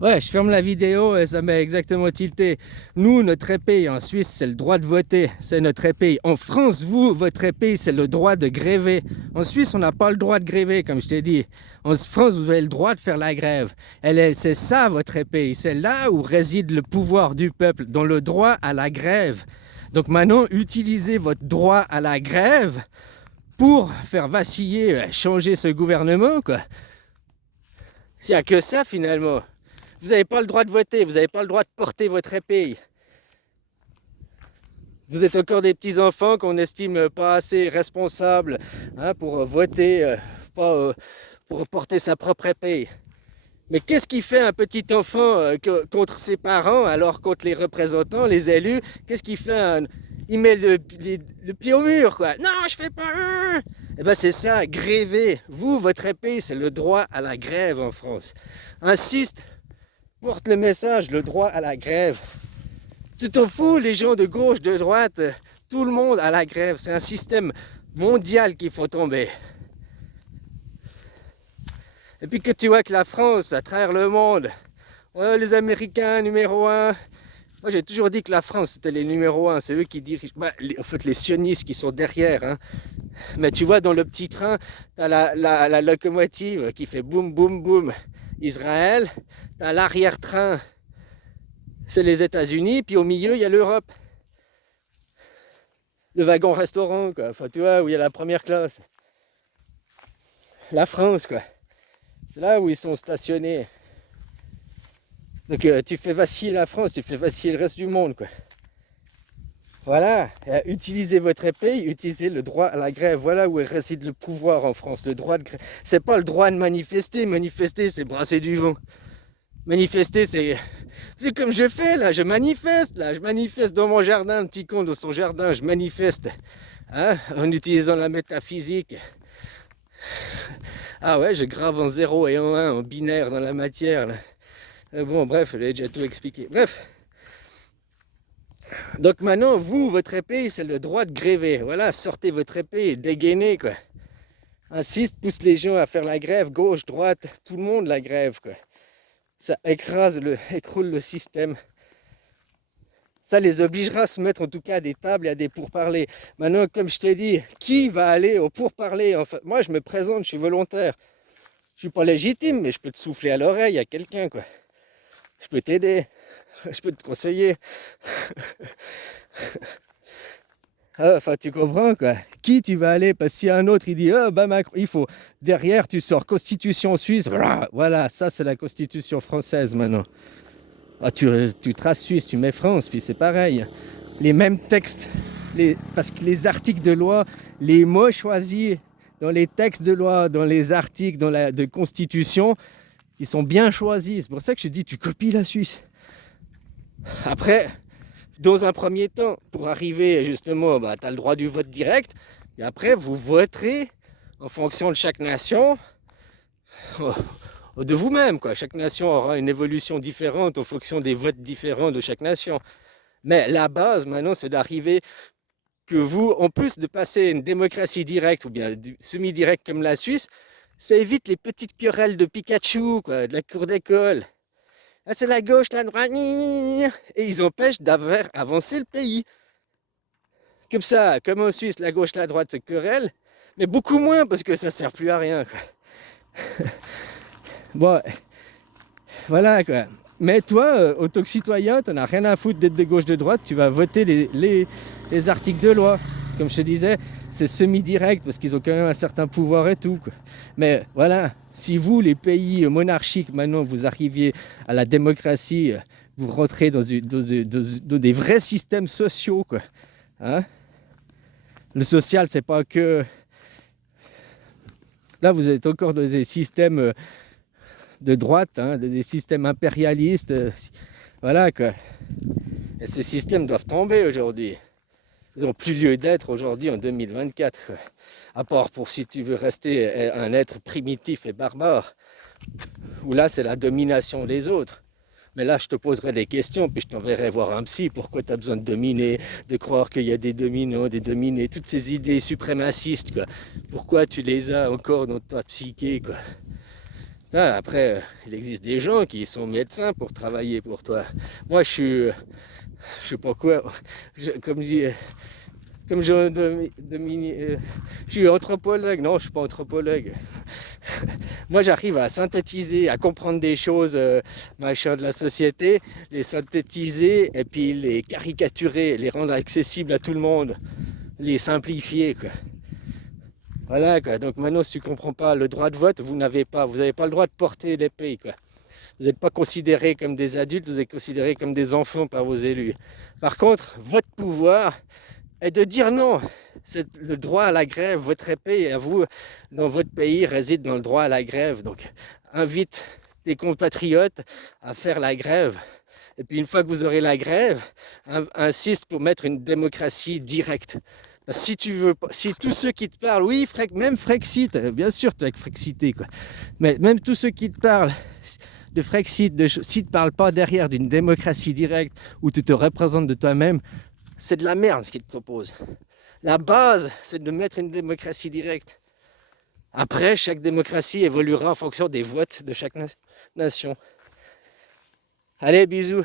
Ouais, je ferme la vidéo et ça m'a exactement tilté. Nous, notre épée en Suisse, c'est le droit de voter. C'est notre épée. En France, vous, votre épée, c'est le droit de gréver. En Suisse, on n'a pas le droit de gréver, comme je t'ai dit. En France, vous avez le droit de faire la grève. C'est ça, votre épée. C'est là où réside le pouvoir du peuple, dans le droit à la grève. Donc maintenant, utilisez votre droit à la grève pour faire vaciller, changer ce gouvernement, quoi. S'il n'y a que ça, finalement. Vous n'avez pas le droit de voter, vous n'avez pas le droit de porter votre épée. Vous êtes encore des petits enfants qu'on estime pas assez responsables, hein, pour voter, pas pour porter sa propre épée. Mais qu'est-ce qui fait un petit enfant contre ses parents, alors contre les représentants, les élus? Qu'est-ce qu'il fait? Il met le pied au mur, quoi. Non, je fais pas. Eh ben c'est ça, gréver. Vous, votre épée, c'est le droit à la grève en France. Insiste, porte le message, le droit à la grève. Tu t'en fous, les gens de gauche, de droite, tout le monde à la grève. C'est un système mondial qu'il faut tomber. Et puis que tu vois que la France, à travers le monde, ouais, les Américains numéro un. Moi j'ai toujours dit que la France c'était les numéro un, c'est eux qui dirigent. Bah, en fait les sionistes qui sont derrière. Hein. Mais tu vois dans le petit train, t'as la locomotive qui fait boum boum boum Israël, t'as l'arrière-train, c'est les États-Unis, puis au milieu il y a l'Europe. Le wagon restaurant, quoi. Enfin tu vois, où il y a la première classe. La France, quoi. C'est là où ils sont stationnés. Donc tu fais vaciller la France, tu fais vaciller le reste du monde, quoi. Voilà, utilisez votre épée, utilisez le droit à la grève. Voilà où réside le pouvoir en France, le droit de grève. C'est pas le droit de manifester. Manifester, c'est brasser du vent. Manifester, c'est comme je fais là. Je manifeste là. Je manifeste dans mon jardin, un petit con dans son jardin. Je manifeste, hein, en utilisant la métaphysique. Ah ouais, je grave en 0 et en 1, en binaire dans la matière là. Bon, bref, je l'ai déjà tout expliqué. Bref. Donc maintenant, vous, votre épée, c'est le droit de gréver. Voilà, sortez votre épée et dégainez, quoi. Insiste, pousse les gens à faire la grève, gauche, droite, tout le monde la grève, quoi. Ça écroule le système. Ça les obligera à se mettre en tout cas à des tables et à des pourparlers. Maintenant, comme je t'ai dit, qui va aller au pourparler? Enfin, moi, je me présente, je suis volontaire. Je suis pas légitime, mais je peux te souffler à l'oreille à quelqu'un, quoi. Je peux t'aider, je peux te conseiller. Ah, enfin, tu comprends, quoi. Qui tu vas aller? Parce qu'il y a un autre, il dit, oh, bah, Macron, il faut. Derrière, tu sors Constitution suisse. Voilà, ça, c'est la Constitution française maintenant. Ah, tu traces Suisse, tu mets France, puis c'est pareil. Les mêmes textes, parce que les articles de loi, les mots choisis dans les textes de loi, dans les articles de Constitution, ils sont bien choisis. C'est pour ça que je dis, tu copies la Suisse. Après, dans un premier temps, pour arriver justement, bah, tu as le droit du vote direct, et après, vous voterez en fonction de chaque nation, de vous-même, quoi. Chaque nation aura une évolution différente en fonction des votes différents de chaque nation. Mais la base, maintenant, c'est d'arriver que vous, en plus de passer une démocratie directe ou bien semi-directe comme la Suisse, ça évite les petites querelles de Pikachu, quoi, de la cour d'école. Ah, c'est la gauche, la droite, et ils empêchent d'avoir avancé le pays. Comme ça, comme en Suisse, la gauche, la droite se querellent, mais beaucoup moins parce que ça sert plus à rien, quoi. Bon, voilà, quoi. Mais toi, en tant que citoyen, t'en as rien à foutre d'être de gauche, de droite, tu vas voter les articles de loi. Comme je te disais, c'est semi-direct parce qu'ils ont quand même un certain pouvoir et tout, quoi. Mais voilà, si vous, les pays monarchiques, maintenant vous arriviez à la démocratie, vous rentrez dans des vrais systèmes sociaux, quoi. Hein? Le social, c'est pas que. Là, vous êtes encore dans des systèmes de droite, hein, des systèmes impérialistes. Voilà, quoi. Et ces systèmes doivent tomber aujourd'hui. Ils n'ont plus lieu d'être aujourd'hui en 2024. Quoi. À part pour si tu veux rester un être primitif et barbare, où là c'est la domination des autres. Mais là, je te poserai des questions, puis je t'enverrai voir un psy. Pourquoi tu as besoin de dominer, de croire qu'il y a des dominants, des dominés, toutes ces idées suprémacistes, quoi. Pourquoi tu les as encore dans ta psyché, quoi. Après, il existe des gens qui sont médecins pour travailler pour toi. Moi, je sais pas quoi, comme je dis, comme je suis anthropologue. Non, je suis pas anthropologue. Moi, j'arrive à synthétiser, à comprendre des choses, machin de la société, les synthétiser et puis les caricaturer, les rendre accessibles à tout le monde, les simplifier, quoi. Voilà, quoi. Donc maintenant, si tu comprends pas le droit de vote, vous n'avez pas, vous n'avez pas le droit de porter l'épée, quoi. Vous n'êtes pas considérés comme des adultes, vous êtes considérés comme des enfants par vos élus. Par contre, votre pouvoir est de dire non. C'est le droit à la grève, votre épée à vous, dans votre pays, réside dans le droit à la grève. Donc, invite tes compatriotes à faire la grève. Et puis, une fois que vous aurez la grève, insiste pour mettre une démocratie directe. Si tu veux, si tous ceux qui te parlent, oui, même Frexit, bien sûr, tu vas Frexiter, quoi. Mais même tous ceux qui te parlent de Frexit, si tu ne parles pas derrière d'une démocratie directe où tu te représentes de toi-même, c'est de la merde ce qu'ils te proposent. La base, c'est de mettre une démocratie directe. Après, chaque démocratie évoluera en fonction des votes de chaque nation. Allez, bisous.